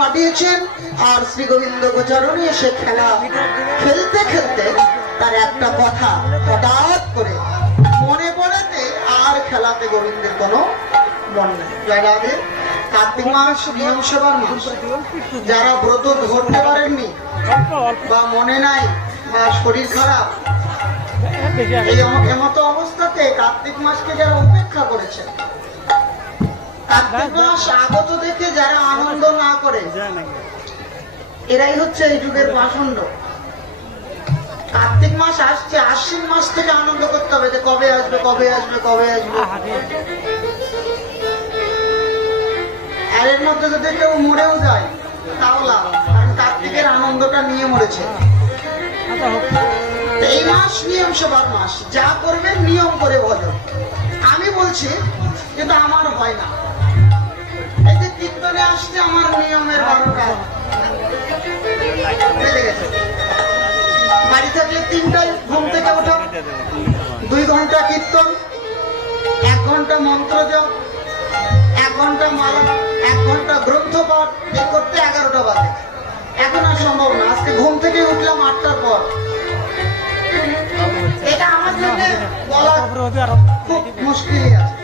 মাটিয়েছেন আর শ্রী গোবিন্দ গোচারণে এসে খেলা খেলতে খেলতে তার একটা কথা হঠাৎ করে মনে পড়েতে আর খেলাতে গোবিন্দের কোনো মন নেই। জয়রাধে কার্তিক মাস নিয়ম সেবার মাস। যারা ব্রত ধরতে পারেননি বা মনে নাই বা শরীর খারাপ, এই এমতো অবস্থাতে কার্তিক মাসকে যারা উপেক্ষা করেছে কার্তিক দেখে যারা আনন্দ না করে, এরাই হচ্ছে এই যুগের পাষণ্ড কার্তিক মাস আসছে, আশ্বিন মাস থেকে আনন্দ করতে হবে যে কবে আসবে কবে আসবে কবে আসবে। এর মধ্যে যদি কেউ মরেও যায়, তাও লাভ, কারণ কার্তিকের আনন্দটা নিয়ে মরেছে। এই মাস নিয়ম সেবার মাস, যা করবে নিয়ম করে আমি বলছি কিন্তু আমার হয় না। কীর্তনে আমার নিয়মের বাড়ি থাকলে তিনটায় ঘুম থেকে ওঠা। দুই ঘণ্টা কীর্তন, এক ঘণ্টা মন্ত্র জপ, এক ঘণ্টা মালা, এক ঘণ্টা গ্রন্থ পাঠ করতে এগারোটা বাজে। এখন আর সম্ভব না। আজকে ঘুম থেকে উঠলাম আটটার পর। এটা আমার জন্য বলা খুব মুশকিলই আছে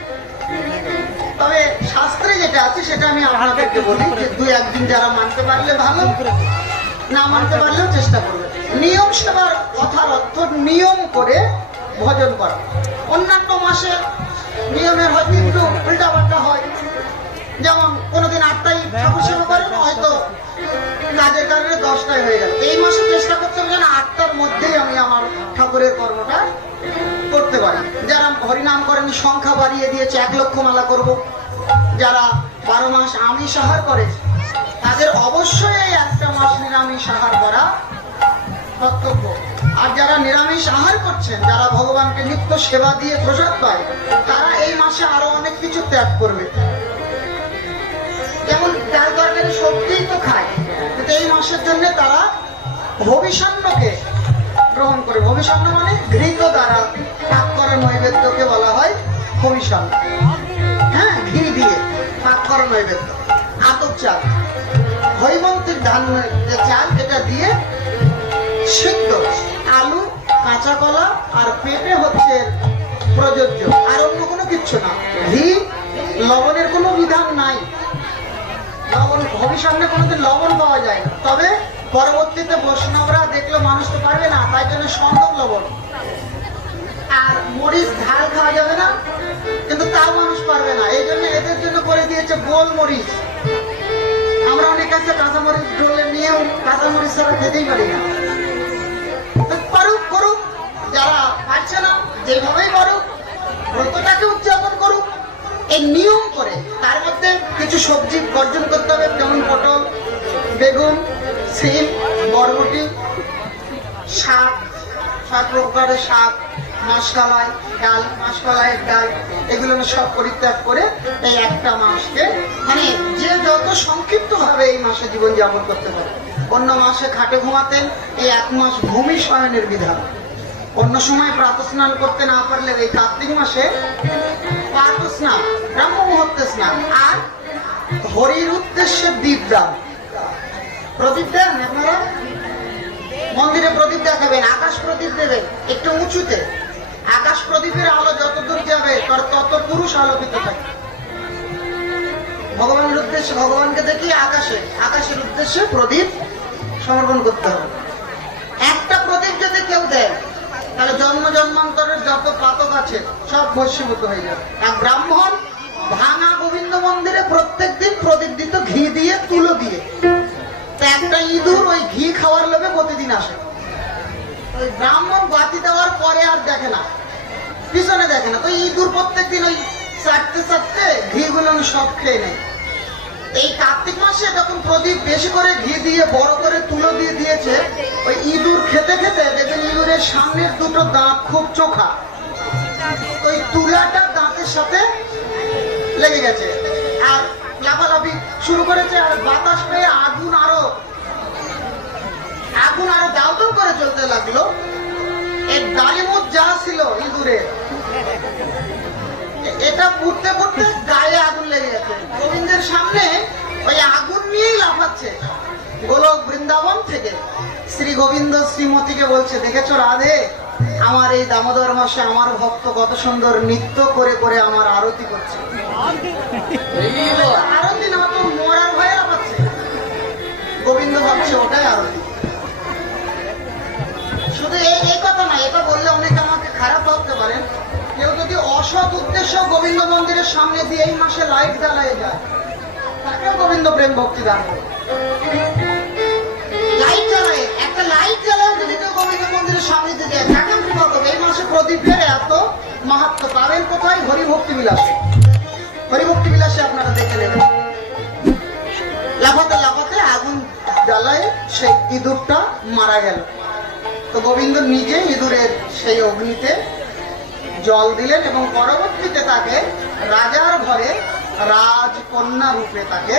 তবে শাস্ত্রে যেটা আছে সেটা আমি আপনাদেরকে বলি যে দুই একদিন যারা মানতে পারলে ভালো না মানতে পারলেও চেষ্টা করবে। নিয়ম সেবার কথার অর্থ নিয়ম করে ভজন করা। অন্যান্য মাসে নিয়মের হয়তো একটু উল্টাপাল্টা হয় যেমন কোনোদিন আটটাই ঠাকুর সেবা করেন হয়তো কাজের কারণে দশটায় হয়ে গেল এই মাসে চেষ্টা হবে যেন আটটার মধ্যেই আমি আমার ঠাকুরের কর্মটা করতে পারি। যারা হরিনাম করেন, সংখ্যা বাড়িয়ে দিয়েছে, এক লক্ষ মালা করব। যারা বারো মাস আমিষ আহার করে তাদের অবশ্যই এই একটা মাস নিরামিষ আহার করা কর্তব্য। আর যারা নিরামিষ আহার করছেন, যারা ভগবানকে নিত্য সেবা দিয়ে প্রসাদ পায়, তারা এই মাসে আরও অনেক কিছু ত্যাগ করবে। যেমন ডাল তরকারি সত্যিই তো খায়, কিন্তু এই মাসের জন্য তারা ভবিষণ্যকে গ্রহণ করে। ভবিষণ্য মানে ঘৃত দ্বারা পাক করা নৈবেদ্যকে বলা হয় ভবিষণ্য হ্যাঁ ঘি দিয়ে পাক করা নৈবেদ্য। আতপ চাল। হৈমন্তির ধান যে চাল, এটা দিয়ে সিদ্ধ। আলু, কাঁচা কলা আর পেঁপে হচ্ছে প্রযোজ্য। আর অন্য কোনো কিচ্ছু না। ঘি, লবণের কোনো বিধান নাই। লবণ, ভবিষ্যতে কোনোদিন লবণ পাওয়া যায় না। তবে পরবর্তীতে বৈষ্ণবরা দেখল মানুষ তো পারবে না, তাই জন্য সন্দক লবণ। আর মরিচ ঝাল খাওয়া যাবে না, কিন্তু তাও মানুষ পারবে না। এই জন্য এদের জন্য করে দিয়েছে গোল মরিচ। আমরা অনেক কাছে কাঁচামরিচ ডোলে নিয়েও কাঁচামরিচ ছাড়া খেতেই পারি না। পারুক করুক যারা পারছে না, যেভাবেই পারুক ব্রতটাকে উদযাপন করুক। নিয়ম করে তার মধ্যে কিছু সবজি বর্জন করতে হবে, যেমন পটল, বেগুন, সিম, বরবটি, শাক সাত প্রকারের শাক মাসকলাই ডাল মাসকলাইয়ের ডাল, এগুলো সব পরিত্যাগ করে এই একটা মাসকে মানে যে যত সংক্ষিপ্ত ভাবে এই মাসে জীবন যাপন করতে পারে, অন্য মাসে খাটে ঘুমাতেন এই এক মাস ভূমি শয়নের বিধান। অন্য সময় প্রাত স্নান করতে না পারলে এই কার্তিক মাসে প্রাত স্নান ব্রাহ্ম মুহূর্তে স্নান আর হরির উদ্দেশ্যে দীপদান প্রদীপ দেন আপনারা? মন্দিরে প্রদীপ দেখাবেন, আকাশ প্রদীপ দেবেন, একটু উঁচুতে। আকাশ প্রদীপের আলো যতদূর যাবে, তার তত পুরুষ আলোকিত থাকে ভগবানের উদ্দেশ্যে, ভগবানকে দেখি আকাশে। আকাশের উদ্দেশ্যে প্রদীপ সমর্পণ করতে হবে। একটা প্রদীপ যদি কেউ দেয় তাহলে জন্ম জন্মান্তরের যত পাতক আছে, সব ভস্মীভূত হয়ে যাবে। আর ব্রাহ্মণ ভাঙা গোবিন্দ মন্দিরে প্রত্যেক দিন প্রদীপ ঘি দিয়ে, তুলো দিয়ে। একটা ইঁদুর ওই ঘি খাওয়ার লোভে প্রতিদিন আসে। ওই ব্রাহ্মণ বাতি দেওয়ার পরে আর দেখে না। পিছনে দেখে না। তো ইঁদুর প্রত্যেকদিন ওই চাটতে চাটতে ঘি গুলো সব খেয়ে নেয়। এই কার্তিক মাসে যখন প্রদীপ বেশি করে ঘি দিয়ে, বড় করে তুলো দিয়ে দিয়েছে, ওই ইঁদুর খেতে খেতে দেখবেন ইঁদুরের সামনের দুটো দাঁত খুব চোখা। ওই তুলাটা দাঁতের সাথে লেগে গেছে। আর লাফালাফি শুরু করেছে আর বাতাস পেয়ে আগুন আরও আগুন আরও দাও করে চলতে লাগল। এর ডালিমুদ যা ছিল ইঁদুরের। এটা পুড়তে পুড়তে গায়ে আগুন লেগে গেছে। গোবিন্দের সামনে ওই আগুন নিয়েই লাফাচ্ছে। গোলক বৃন্দাবন থেকে শ্রী গোবিন্দ শ্রীমতীকে বলছে, দেখেছ রাধে, আমার এই দামোদর মাসে আমার ভক্ত কত সুন্দর নৃত্য করে করে আমার আরতি করছে। আরতি না তো মরার ভয়ে লাফাচ্ছে। গোবিন্দ ভাবছে, ওটাই আরতি। শুধু এই কথা না, এটা বললে অনেকে আমাকে খারাপ ভাবতে পারেন। কেউ যদি অসৎ উদ্দেশ্য গোবিন্দ মন্দিরের সামনে দিয়ে এই মাসে লাইট জ্বালায় যায়, তাকেও গোবিন্দ প্রেম ভক্তি দান তাকে বিলাসে। আপনারা দেখে নেবেন। আগুন জ্বালায় সেই ইঁদুরটা মারা গেল। তো গোবিন্দ নিজে ইঁদুরের সেই অগ্নিতে জল দিলেন এবং পরবর্তীতে তাকে রাজার ঘরে রাজকন্যা রূপে তাকে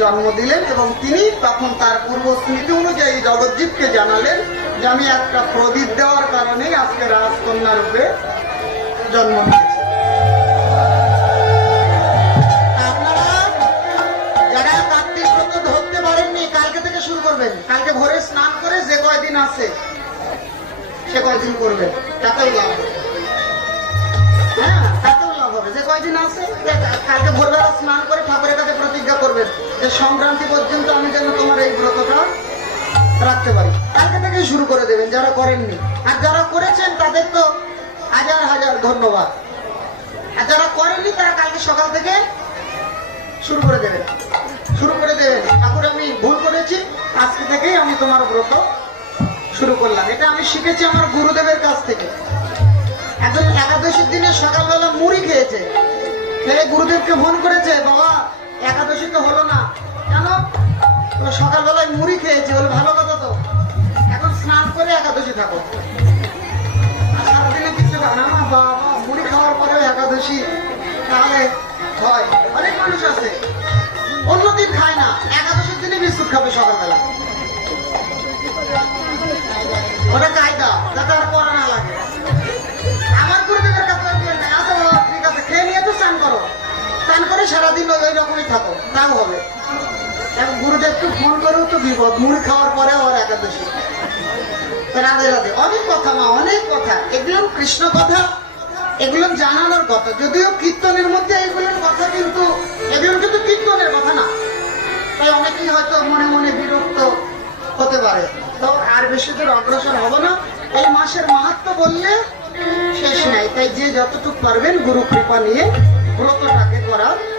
জন্ম দিলেন এবং তিনি তখন তার পূর্ব স্মৃতি অনুযায়ী জগজ্জীবকে জানালেন যে আমি একটা প্রদীপ দেওয়ার কারণেই আজকে রাজকন্যা রূপে জন্ম নিয়েছি যারা ধরতে পারেননি, কালকে থেকে শুরু করবেন। কালকে ভোরে স্নান করে যে কয়দিন আছে, সে কয়দিন করবেন? তাতেও লাভ। হ্যাঁ আর যারা করেননি, তারা কালকে সকাল থেকে শুরু করে দেবেন। শুরু করে দেবেন। ঠাকুর, আমি ভুল করেছি, আজকে থেকেই আমি তোমার ব্রত শুরু করলাম। এটা আমি শিখেছি আমার গুরুদেবের কাছ থেকে। একজন একাদশীর দিনে সকালবেলা মুড়ি খেয়েছে। খেয়ে গুরুদেবকে ফোন করেছে, বাবা, একাদশী তো হলো না। কেন? তো সকালবেলায় মুড়ি খেয়েছে, বলে ভালো কথা তো। এখন স্নান করে একাদশী থাকো সারাদিনে কিছু না। বাবা, মুড়ি খাওয়ার পরেও একাদশী তাহলে হয়। অনেক মানুষ আছে, অন্যদিন খায় না। একাদশীর দিনে বিস্কুট খাবে সকালবেলা। ওটা কায়দা, যাতে আর করা না লাগে। করে সারাদিন ওই রকমই থাকো। তাও হবে। এখন গুরুদেবকে ফোন করেও তো বিপদ। মুড়ি খাওয়ার পরে ওর একাদশী। রাধে রাধে। অনেক কথা মা, অনেক কথা। এগুলো কৃষ্ণ কথা। এগুলো জানানোর কথা। যদিও কীর্তনের মধ্যে এগুলোর কথা কিন্তু এগুলো কিন্তু কীর্তনের কথা না। তাই অনেকেই হয়তো মনে মনে বিরক্ত হতে পারে। তো আর বেশি দূর অগ্রসর হব না। এই মাসের মাহাত্ম বললে শেষ নাই। তাই যে যতটুকু পারবেন গুরু কৃপা নিয়ে ব্রতটাকে করার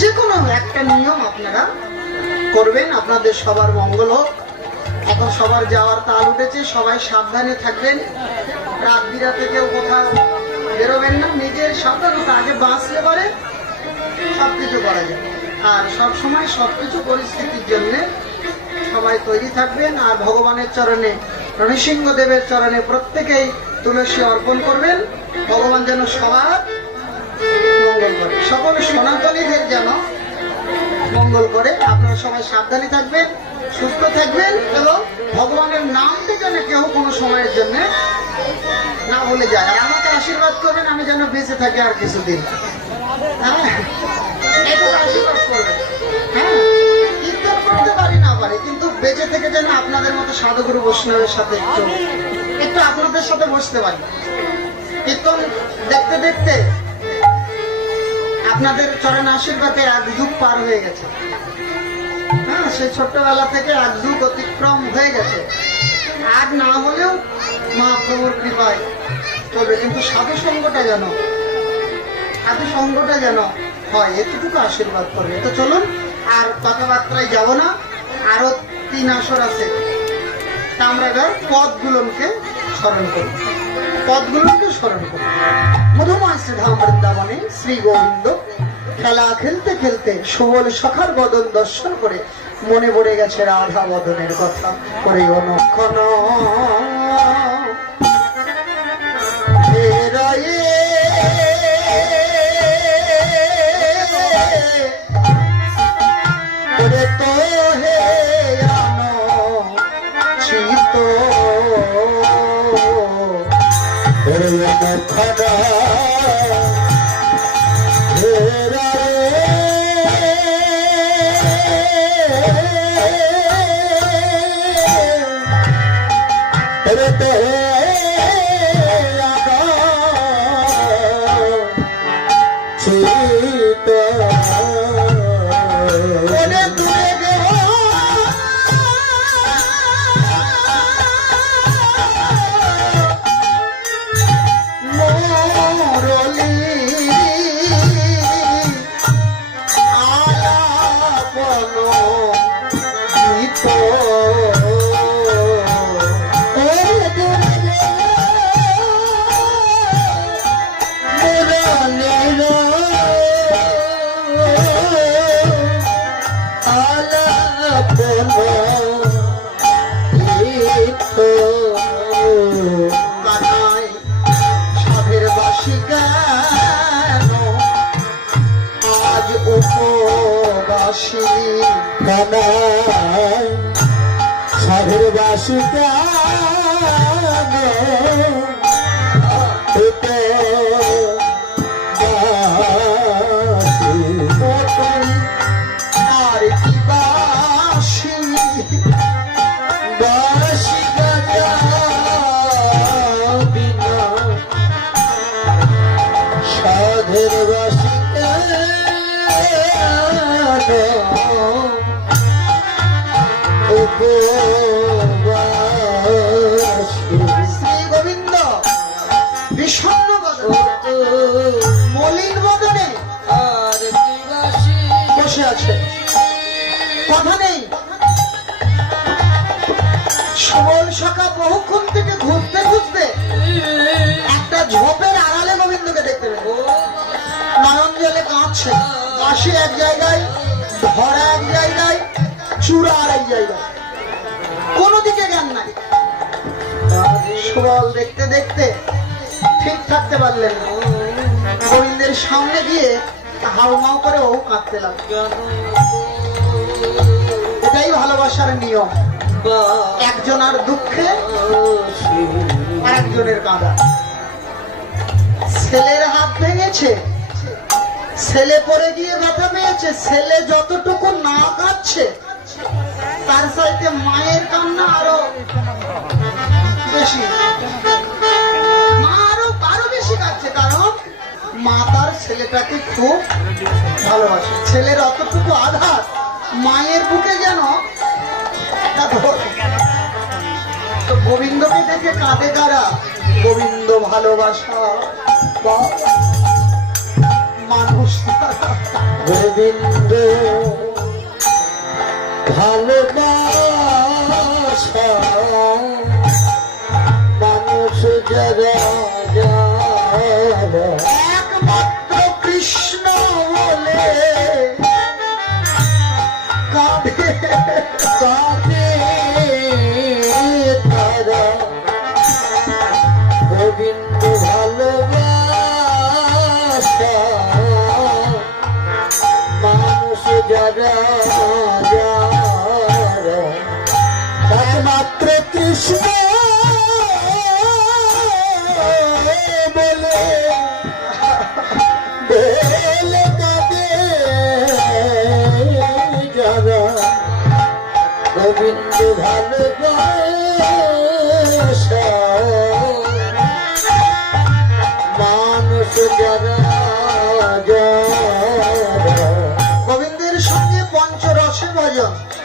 যে কোনো একটা নিয়ম আপনারা করবেন, আপনাদের সবার মঙ্গল হোক। এখন সবার যাওয়ার তাল উঠেছে, সবাই সাবধানে থাকবেন। রাত বিরাতে কেউ কোথাও বেরোবেন না, নিজের সাবধানতা, আগে বাঁচলে পারে সব কিছু করা যায়। আর সব সময় সব কিছু পরিস্থিতির জন্য সবাই তৈরি থাকবেন, আর ভগবানের চরণে রণিসিংহ দেবের চরণে প্রত্যেকেই তুলসী অর্পণ করবেন। ভগবান যেন সবার মঙ্গল করে। সকল সনাতনীদের যেন মঙ্গল করে। আপনারা সবাই সাবধানে থাকবেন, সুস্থ থাকবেন এবং ভগবানের নামটি যেন কেউ কোনো সময়ের জন্য না ভুলে যায়। আমাকে আশীর্বাদ করবেন, আমি যেন বেঁচে থাকি আর কিছুদিন। হ্যাঁ? হ্যাঁ? কীর্তন করতে পারি না পারি, কিন্তু বেঁচে থেকে যেন আপনাদের মতো সাধুগুরু বৈষ্ণবের সাথে একটু আপনাদের সাথে বসতে পারি। কীর্তন দেখতে দেখতে আপনাদের চরণ আশীর্বাদে এক যুগ পার হয়ে গেছে। হ্যাঁ সে ছোট্টবেলা থেকে এক যুগ অতিক্রম হয়ে গেছে। আর না হলেও মহাপ্রভুর কৃপায় চলবে। কিন্তু সাধু সঙ্গটা যেন সাধু সঙ্গটা যেন হয়, এতটুকু আশীর্বাদ করবে। তো চলুন, আর কথাবার্তায় যাব না। আরও তিন আসর আছে। আমরা এবার পদগুলোকে স্মরণ করি পদগুলোকে স্মরণ করি মধুময় শ্রীধাম বৃন্দাবনে শ্রী গোবিন্দ খেলা খেলতে খেলতে সুবল সখার বদন দর্শন করে মনে পড়ে গেছে রাধা বদনের কথা। করে অনুক্ষণ। terreno. আছে। কথা নেই। সবল সখা বহুক্ষণ থেকে ঘুরতে ঘুরতে একটা ঝোপের আড়ালে গোবিন্দকে দেখতে পেল। নয়ন জলে কাঁদছে। কাশি এক জায়গায়, ধরা এক জায়গায়, চূড়া আর এক জায়গায়। কোনো দিকে জ্ঞান নাই। সুবল দেখতে দেখতে ঠিক থাকতে পারলেন। গোবিন্দের সামনে গিয়ে হাউমাউ করে ও কাঁদতে লাগল। এটাই ভালোবাসার নিয়ম। একজন আর দুঃখে একজনের কাঁদা। ছেলের হাত ভেঙেছে, ছেলে পরে গিয়ে ব্যথা পেয়েছে, ছেলে যতটুকু না কাঁদছে, তার সাথে মায়ের কান্না আরও বেশি। মা আরও আরও বেশি কাঁদছে, কারণ মা তার ছেলেটাকে খুব ভালোবাসে। ছেলের অতটুকু আঘাত মায়ের বুকে যেন। তো গোবিন্দকে দেখে কাঁদে কারা গোবিন্দ ভালোবাসা মানুষ। গোবিন্দ ভালোবাসা, মানুষ যারা যারা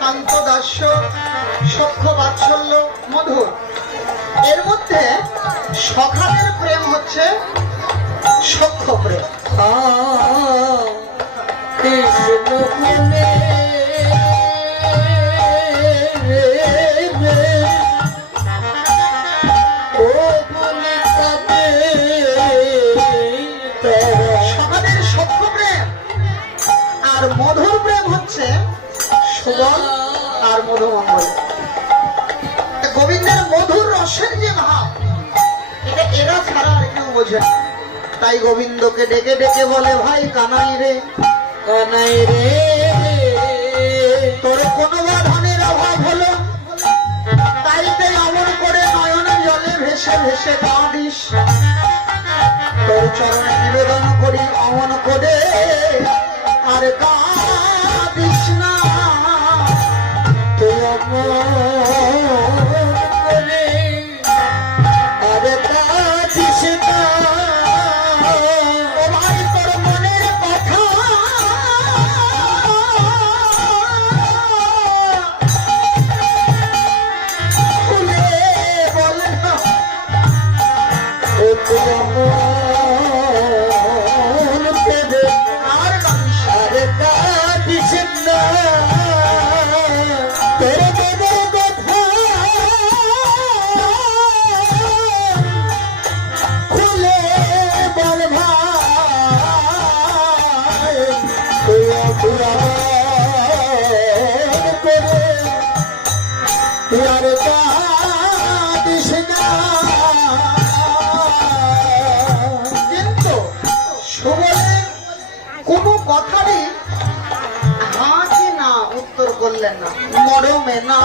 শান্ত দাস্য সখ্য বাৎসল্য মধুর। এর মধ্যে সখাদের প্রেম হচ্ছে সখ্য প্রেম। কৃষ্ণ প্রেম আর মধুর প্রেম হচ্ছে সুবল মধুমঙ্গল। গোবিন্দের মধুর রসের যে ভাব, এটা এরা ছাড়া আর কেউ বোঝে তাই গোবিন্দকে ডেকে ডেকে বলে, ভাই, কানাই রে কানাই রে, তোর কোনো ধনের অভাব হলো তাই তাই অমন করে নয়নে জলে ভেসে ভেসে কাঁদিস। তোর চরণে নিবেদন করি, অমন করে। আর কাঁদিস কথারই হ্যাঁ না উত্তর করলেন না। মরমে না।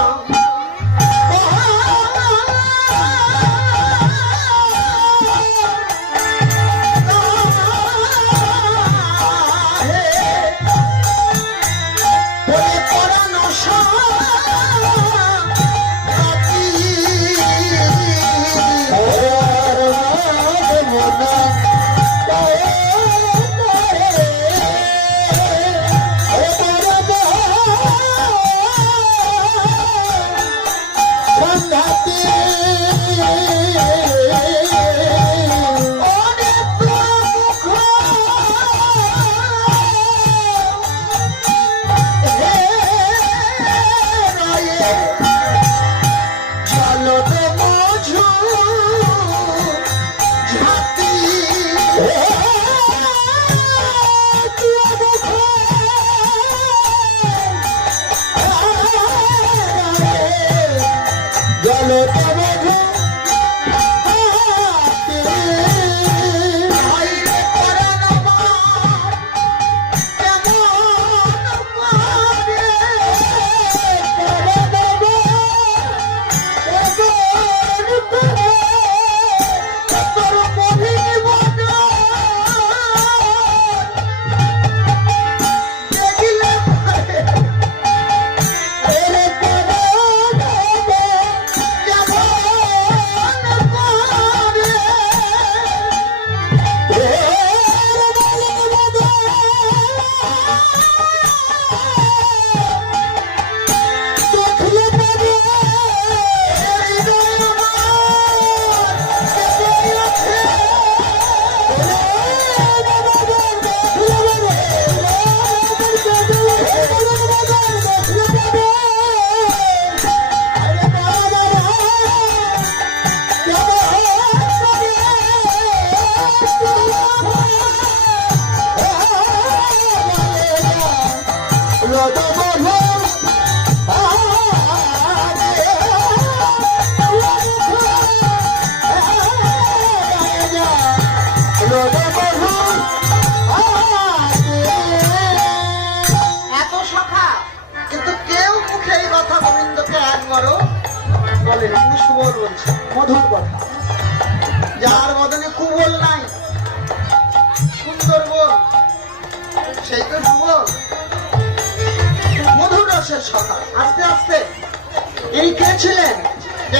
ছিলেন?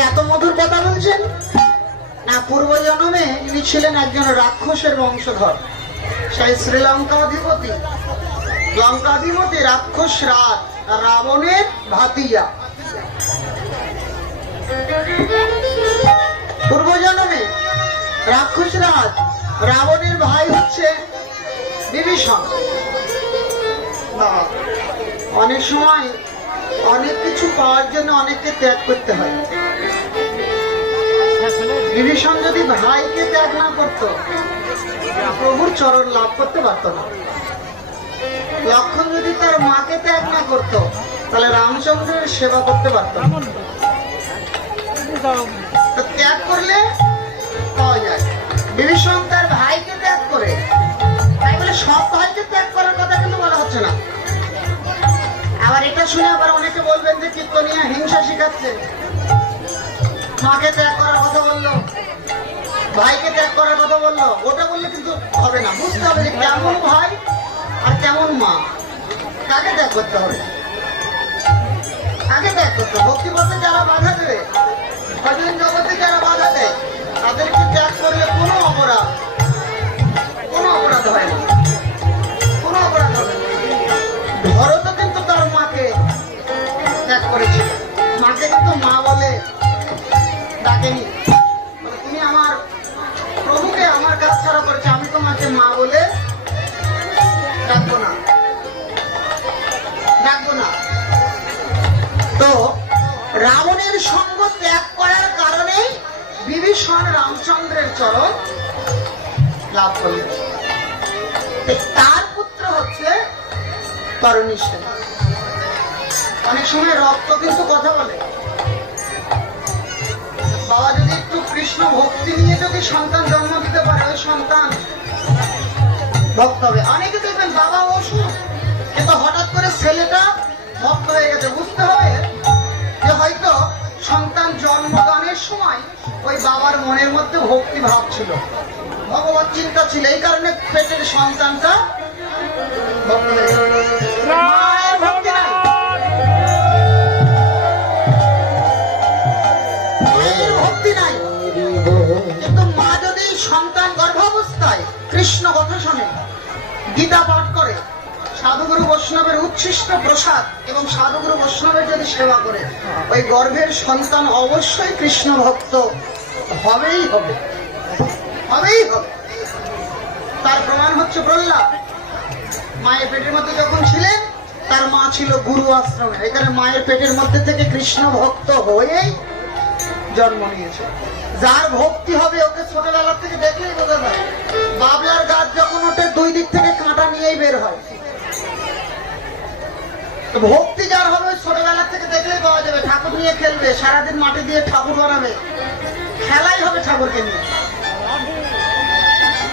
এত মধুর কথা বলছেন? না, পূর্ব জন্মে ইনি ছিলেন একজন রাক্ষসের বংশধর সেই শ্রীলঙ্কা অধিপতি। লঙ্কাধিপতি রাক্ষস রাত রাবণের ভাতিয়া পূর্বজন্মে রাক্ষস রাজ, রাবণের ভাই হচ্ছে বিভীষণ। অনেক সময় অনেক কিছু পাওয়ার জন্য অনেককে ত্যাগ করতে হয়। বিভীষণ যদি ভাইকে ত্যাগ না করতো প্রভুর চরণ লাভ করতে পারতো না। লক্ষণ যদি তার মাকে ত্যাগ না করতো তাহলে রামচন্দ্রের সেবা করতে পারত ত্যাগ করলে পাওয়া যায়। বিভীষণ তার ভাইকে ত্যাগ করে। তাই বলে সব ভাইকে ত্যাগ করার কথা কিন্তু বলা হচ্ছে না। আবার এটা শুনে আবার অনেকে বলবেন যে কীর্তনিয়া হিংসা শিখাচ্ছে। মাকে ত্যাগ করার কথা বলল, ভাইকে ত্যাগ করার কথা বলল, ওটা বললে কিন্তু হবে না। বুঝতে হবে যে কেমন ভাই আর কেমন মা। কাকে ত্যাগ করতে হবে? কাকে ত্যাগ করতে ভক্তি পথে যারা বাধা দেবে ভজন জগতে যারা বাধা দেয়, তাদেরকে ত্যাগ করলে কোনো অপরাধ কোনো অপরাধ হয় না। ত্যাগ করেছিল মাকে কিন্তু মা বলে ডাকেনি। তুমি আমার প্রভুকে আমার কাজ ছাড়া করেছে, আমি তোমাকে মা বলে ডাকবো না। ডাকবো না। তো রাবণের সঙ্গ ত্যাগ করার কারণে বিভীষণ রামচন্দ্রের চরণ লাভ করলেন। তার পুত্র হচ্ছে তরণী সেন। অনেক সময় রক্ত কিন্তু কথা বলে। বাবা যদি একটু কৃষ্ণ ভক্তি নিয়ে যদি সন্তান জন্ম দিতে পারে, ওই সন্তান ভক্ত হবে। অনেকে দেখবেন বাবা অসুখ কিন্তু হঠাৎ করে ছেলেটা ভক্ত হয়ে গেছে। বুঝতে হবে যে হয়তো সন্তান জন্মদানের সময় ওই বাবার মনের মধ্যে ভক্তি ভাব ছিল। ভগবত চিন্তা ছিল, এই কারণে পেটের সন্তানটা ভক্ত হয়ে কৃষ্ণ কথা শোনে। গীতা পাঠ করে। সাধুগুরু বৈষ্ণবের উচ্ছিষ্ট প্রসাদ এবং সাধুগুরু বৈষ্ণবের যদি সেবা করে, ওই গর্ভের সন্তান অবশ্যই কৃষ্ণ ভক্ত হবেই হবে। হবেই হবে। তার প্রমাণ হচ্ছে প্রহ্লাদ। মায়ের পেটের মধ্যে যখন ছিলেন, তার মা ছিল গুরু আশ্রমে। এখানে মায়ের পেটের মধ্যে থেকে কৃষ্ণ ভক্ত হয়েই জন্ম নিয়েছে। যার ভক্তি হবে ওকে ছোটবেলা থেকে দেখলেই বোঝা যায়। বাবলার গাছ যখন ওঠে, দুই দিক থেকে কাঁটা নিয়েই বের হয়। ভক্তি যার হবে ছোটবেলা থেকে দেখলেই পাওয়া যাবে। ঠাকুর নিয়ে খেলবে, সারাদিন মাটি দিয়ে ঠাকুর বানাবে। খেলাই হবে ঠাকুরকে নিয়ে।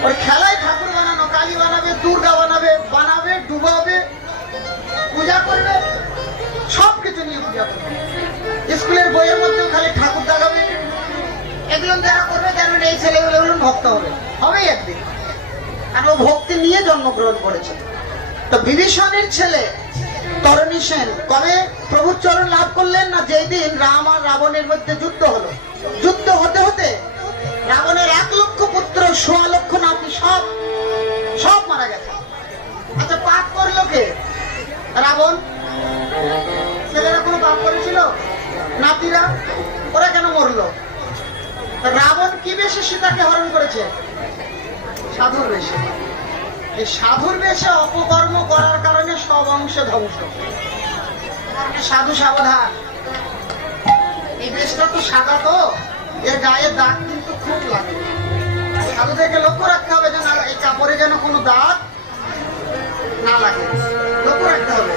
ওর খেলায় ঠাকুর বানানো, কালী বানাবে, দুর্গা বানাবে বানাবে, ডুবাবে, পূজা করবে সব কিছু নিয়ে পূজা করবে। স্কুলের বইয়ের মধ্যেও খালি ঠাকুর এগুলো যারা করবে যেন এই ছেলেগুলো হলো ভক্ত হবে। হবেই একদিন। আর ও ভক্তি নিয়ে জন্মগ্রহণ করেছে। তো বিভীষণের ছেলে তরণী সেন, কবে? প্রভুর চরণ লাভ করলেন না যেই দিন রাম আর রাবণের মধ্যে যুদ্ধ হলো? যুদ্ধ হতে হতে রাবণের এক লক্ষ পুত্র, সোয়া লক্ষ নাতি সব সব মারা গেছে। আচ্ছা পাপ করল কে? রাবণ? ছেলেরা কোনো পাপ করেছিল? নাতিরা? ওরা কেন মরলো? রাবণ কি বেশে সীতাকে হরণ করেছে? সাধুর বেশে। এই সাধুর বেশে অপকর্ম করার কারণে সব অংশে ধ্বংস। সাধু সাবধান। এই বেশটা তো সাদা তো, এর গায়ে দাগ কিন্তু খুব লাগে। সাধুদেরকে লক্ষ্য রাখতে হবে যে না, এই কাপড়ে যেন কোনো দাগ না লাগে। লক্ষ্য রাখতে হবে।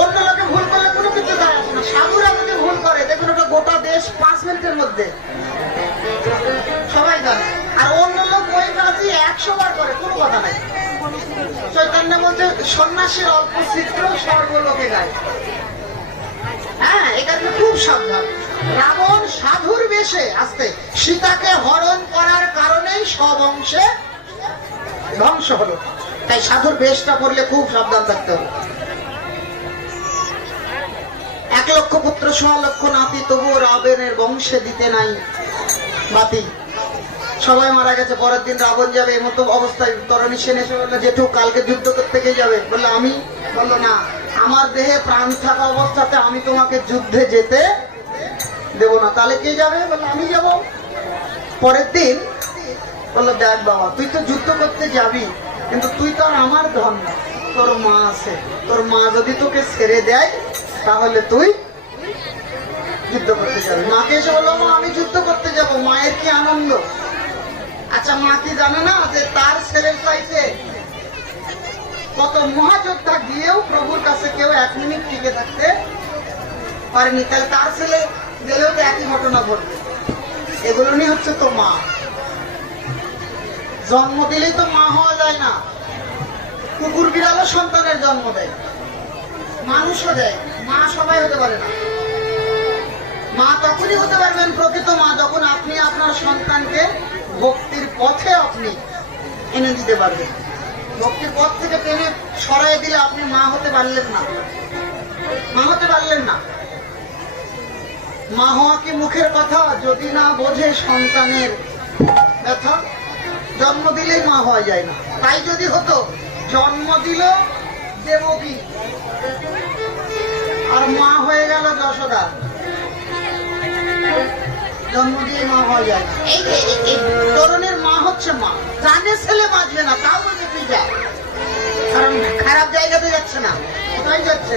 অন্য লোকে ভুল করলে কোনো কিছু যায় আসে না। সাধুরা যদি ভুল করে, দেখুন ওটা গোটা দেশ পাঁচ মিনিটের মধ্যে সবাই জানে। আর অন্য লোক ওই কাজই একশো বার করে, কোনো কথা নাই। চৈতন্য বলছে, সন্ন্যাসীর অল্প চিত্র সর্বলোকে গায়। হ্যাঁ এটা খুব সাবধান। রাবণ সাধুর বেশে আসতে, সীতাকে হরণ করার কারণেই সব অংশে ধ্বংস হলো। তাই সাধুর বেশটা পড়লে খুব সাবধান থাকতে হবে। এক লক্ষ পুত্র, সোয়া নাতি, তবুও রাবণের বংশে দিতে নাই। বাতি। সবাই মারা গেছে, পরের দিন রাবণ যাবে, এই মতো অবস্থায় তরণী সেন এসে বলল, জেঠু, কালকে যুদ্ধ করতে কে যাবে? বলল, আমি? বলল, না, আমার দেহে প্রাণ থাকা অবস্থাতে আমি তোমাকে যুদ্ধে যেতে দেব না। তাহলে কে যাবে? বলল, আমি যাব। পরের দিন বলল, দেখ বাবা, তুই তো যুদ্ধ করতে যাবি, কিন্তু তুই তো আর আমার ধন না। তোর মা আছে। তোর মা যদি তোকে ছেড়ে দেয়, তাহলে তুই যুদ্ধ করতে যাবি। মাকে বলল, মা, আমি যুদ্ধ করতে যাব, মায়ের কি আনন্দ? আচ্ছা মা কি জানে না যে তার ছেলের কত মহাযোদ্ধা গিয়েও প্রভুর কাছে কেউ এক মিনিট টিকে থাকতে পারেনি। তাহলে তার ছেলে গেলেও তো একই ঘটনা ঘটবে। এগুলো নিয়ে হচ্ছে তো মা। জন্ম দিলেই তো মা হওয়া যায় না। কুকুর বিড়ালও সন্তানের জন্ম দেয়। মানুষও দেয়। মা সবাই হতে পারে না। মা তখনই হতে পারবেন, প্রকৃত মা যখন আপনি আপনার সন্তানকে ভক্তির পথে আপনি এনে দিতে পারবেন। ভক্তির পথ থেকে টেনে সরাই দিলে আপনি মা হতে পারলেন না। মা হতে পারলেন না। মা হওয়া কি মুখের কথা? যদি না বোঝে সন্তানের ব্যথা, জন্ম দিলেই মা হওয়া যায় না। তাই যদি হতো, জন্ম দিল দেবকী। আর মা হয়ে গেল যশোদা। জন্ম মা হওয়া যায় না। এই তরুণের মা হচ্ছে মা। জানে ছেলে বাঁচবে না, তাও বলছে তুই যা। কারণ খারাপ জায়গাতে যাচ্ছে না। কোথায় যাচ্ছে?